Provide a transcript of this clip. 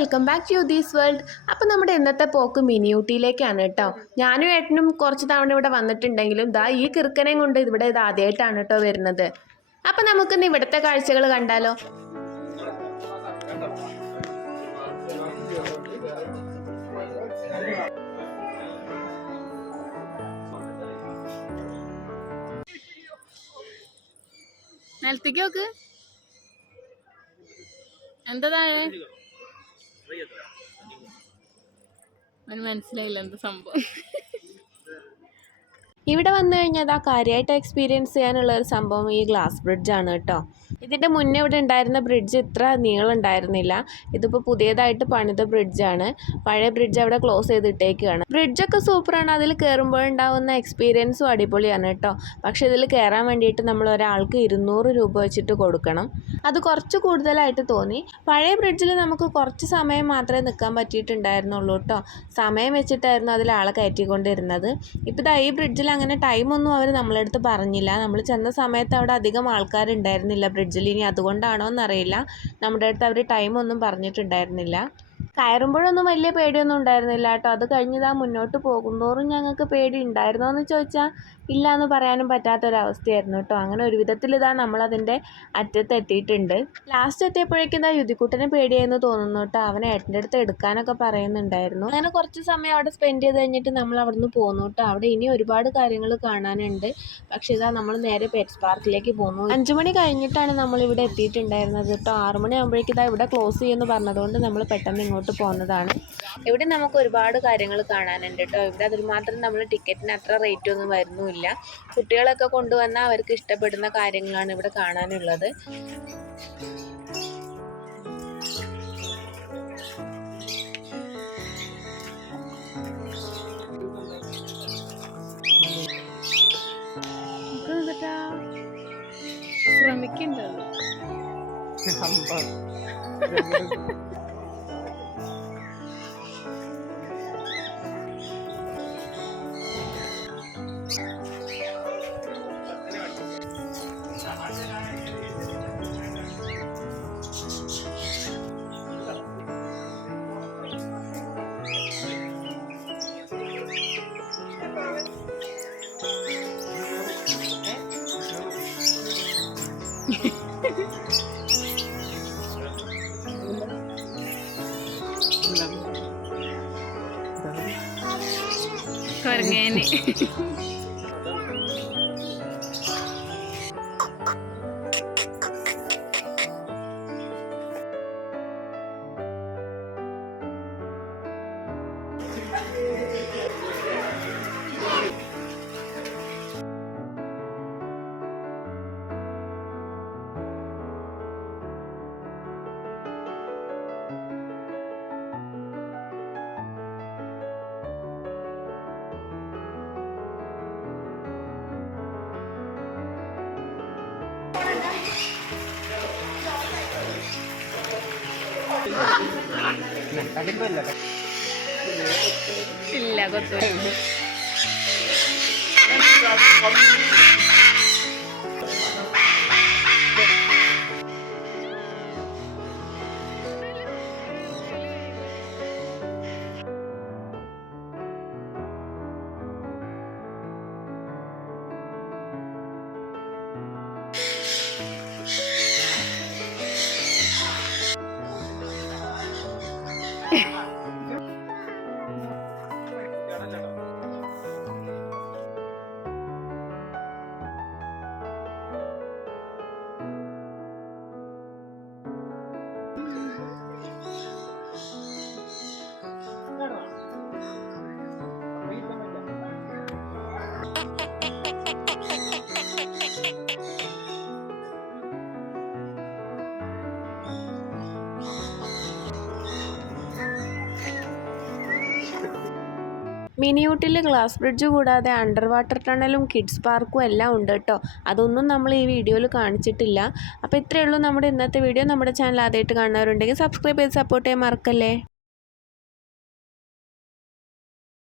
Welcome back to these world. അപ്പോൾ നമ്മുടെ ഇന്നത്തെ പോക്ക് മിനി ഊട്ടിയിലേക്കാണ് കേട്ടോ. ഞാനും ഏട്ടനും കുറച്ച് തവണ ഇവിടെ വന്നിട്ടുണ്ടെങ്കിലും ഈ കിറുക്കനെയും കൊണ്ട് ഇവിടെ ആദ്യമായിട്ടാണ് കേട്ടോ വരുന്നത്. അപ്പോൾ നമുക്കിന്ന് ഇവിടുത്തെ കാഴ്ചകൾ കണ്ടാലോ. നിലത്തേക്ക് നോക്ക്. എന്താ താഴെ മനസ്സിലായില്ല എന്താ സംഭവം. ഇവിടെ വന്നു കഴിഞ്ഞാൽ കാര്യമായിട്ട് എക്സ്പീരിയൻസ് ചെയ്യാനുള്ള ഒരു സംഭവം ഈ ഗ്ലാസ് ബ്രിഡ്ജാണ് കേട്ടോ. ഇതിൻ്റെ മുന്നേ ഇവിടെ ഉണ്ടായിരുന്ന ബ്രിഡ്ജ് ഇത്ര നീളം ഉണ്ടായിരുന്നില്ല. ഇതിപ്പോൾ പുതിയതായിട്ട് പണിത ബ്രിഡ്ജാണ്. പഴയ ബ്രിഡ്ജ് അവിടെ ക്ലോസ് ചെയ്തിട്ടേക്കാണ്. ബ്രിഡ്ജൊക്കെ സൂപ്പറാണ്. അതിൽ കയറുമ്പോഴുണ്ടാവുന്ന എക്സ്പീരിയൻസും അടിപൊളിയാണ് കേട്ടോ. പക്ഷേ ഇതിൽ കയറാൻ വേണ്ടിയിട്ട് നമ്മൾ ഒരാൾക്ക് 200 രൂപ വെച്ചിട്ട് കൊടുക്കണം. അത് കുറച്ച് കൂടുതലായിട്ട് തോന്നി. പഴയ ബ്രിഡ്ജിൽ നമുക്ക് കുറച്ച് സമയം മാത്രമേ നിൽക്കാൻ പറ്റിയിട്ടുണ്ടായിരുന്നുള്ളൂ കേട്ടോ. സമയം വെച്ചിട്ടായിരുന്നു അതിൽ ആളെ കയറ്റിക്കൊണ്ടിരുന്നത്. ഇപ്പോൾ ഈ ബ്രിഡ്ജിൽ അങ്ങനെ ടൈമൊന്നും അവർ നമ്മളടുത്ത് പറഞ്ഞില്ല. നമ്മൾ ചെന്ന സമയത്ത് അവിടെ അധികം ആൾക്കാരുണ്ടായിരുന്നില്ല ബ്രിഡ്ജിൽ. ഇനി അതുകൊണ്ടാണോ എന്നറിയില്ല, നമ്മുടെ അടുത്ത് അവർ ടൈമൊന്നും പറഞ്ഞിട്ടുണ്ടായിരുന്നില്ല. കയറുമ്പോഴൊന്നും വലിയ പേടിയൊന്നും ഉണ്ടായിരുന്നില്ല കേട്ടോ. അത് കഴിഞ്ഞ് മുന്നോട്ട് പോകുന്തോറും ഞങ്ങൾക്ക് പേടി ഉണ്ടായിരുന്നോ എന്ന് ചോദിച്ചാൽ ഇല്ല എന്ന് പറയാനും പറ്റാത്തൊരവസ്ഥയായിരുന്നു കേട്ടോ. അങ്ങനെ ഒരു വിധത്തിൽ നമ്മളതിൻ്റെ അറ്റത്ത് എത്തിയിട്ടുണ്ട്. ലാസ്റ്റ് എത്തിയപ്പോഴേക്കും യുതിക്കുട്ടനെ പേടിയായെന്ന് തോന്നുന്നു കേട്ടോ. അവൻ ഏട്ടൻ്റെ അടുത്ത് എടുക്കാനൊക്കെ പറയുന്നുണ്ടായിരുന്നു. അങ്ങനെ കുറച്ച് സമയം അവിടെ സ്പെൻഡ് ചെയ്ത് കഴിഞ്ഞിട്ട് നമ്മൾ അവിടെ നിന്ന് പോന്നു കേട്ടോ. അവിടെ ഇനി ഒരുപാട് കാര്യങ്ങൾ കാണാനുണ്ട്. പക്ഷേ നമ്മൾ നേരെ പെറ്റ്സ് പാർക്കിലേക്ക് പോന്നു. 5 മണി കഴിഞ്ഞിട്ടാണ് നമ്മളിവിടെ എത്തിയിട്ടുണ്ടായിരുന്നത് കേട്ടോ. 6 മണി ആകുമ്പോഴേക്കും ഇവിടെ ക്ലോസ് ചെയ്യുമെന്ന് പറഞ്ഞതുകൊണ്ട് നമ്മൾ പെട്ടെന്ന് ഇങ്ങോട്ട് പോകുന്നതാണ്. ഇവിടെ നമുക്ക് ഒരുപാട് കാര്യങ്ങൾ കാണാനുണ്ട് കേട്ടോ. ഇവിടെ അതിൽ മാത്രം നമ്മൾ ടിക്കറ്റിന് അത്ര റേറ്റ് ഒന്നും വരുന്നുമില്ല. കുട്ടികളൊക്കെ കൊണ്ടുവന്നാൽ അവർക്ക് ഇഷ്ടപ്പെടുന്ന കാര്യങ്ങളാണ് ഇവിടെ കാണാനുള്ളത്. ശ്രമിക്കണ്ടല്ലോ. കുറങ്ങേന് ഇല്ല കൊത്തു. മിനി ഊട്ടിയിൽ ഗ്ലാസ് ബ്രിഡ്ജ് കൂടാതെ അണ്ടർ വാട്ടർ ടണലും കിഡ്സ് പാർക്കും എല്ലാം ഉണ്ട് കേട്ടോ. അതൊന്നും നമ്മൾ ഈ വീഡിയോയിൽ കാണിച്ചിട്ടില്ല. അപ്പോൾ ഇത്രയേ ഉള്ളൂ നമ്മുടെ ഇന്നത്തെ വീഡിയോ. നമ്മുടെ ചാനൽ ആദ്യമായിട്ട് കാണുന്നവരുണ്ടെങ്കിൽ സബ്സ്ക്രൈബ് ചെയ്ത് സപ്പോർട്ട് ചെയ്യാൻ മറക്കല്ലേ.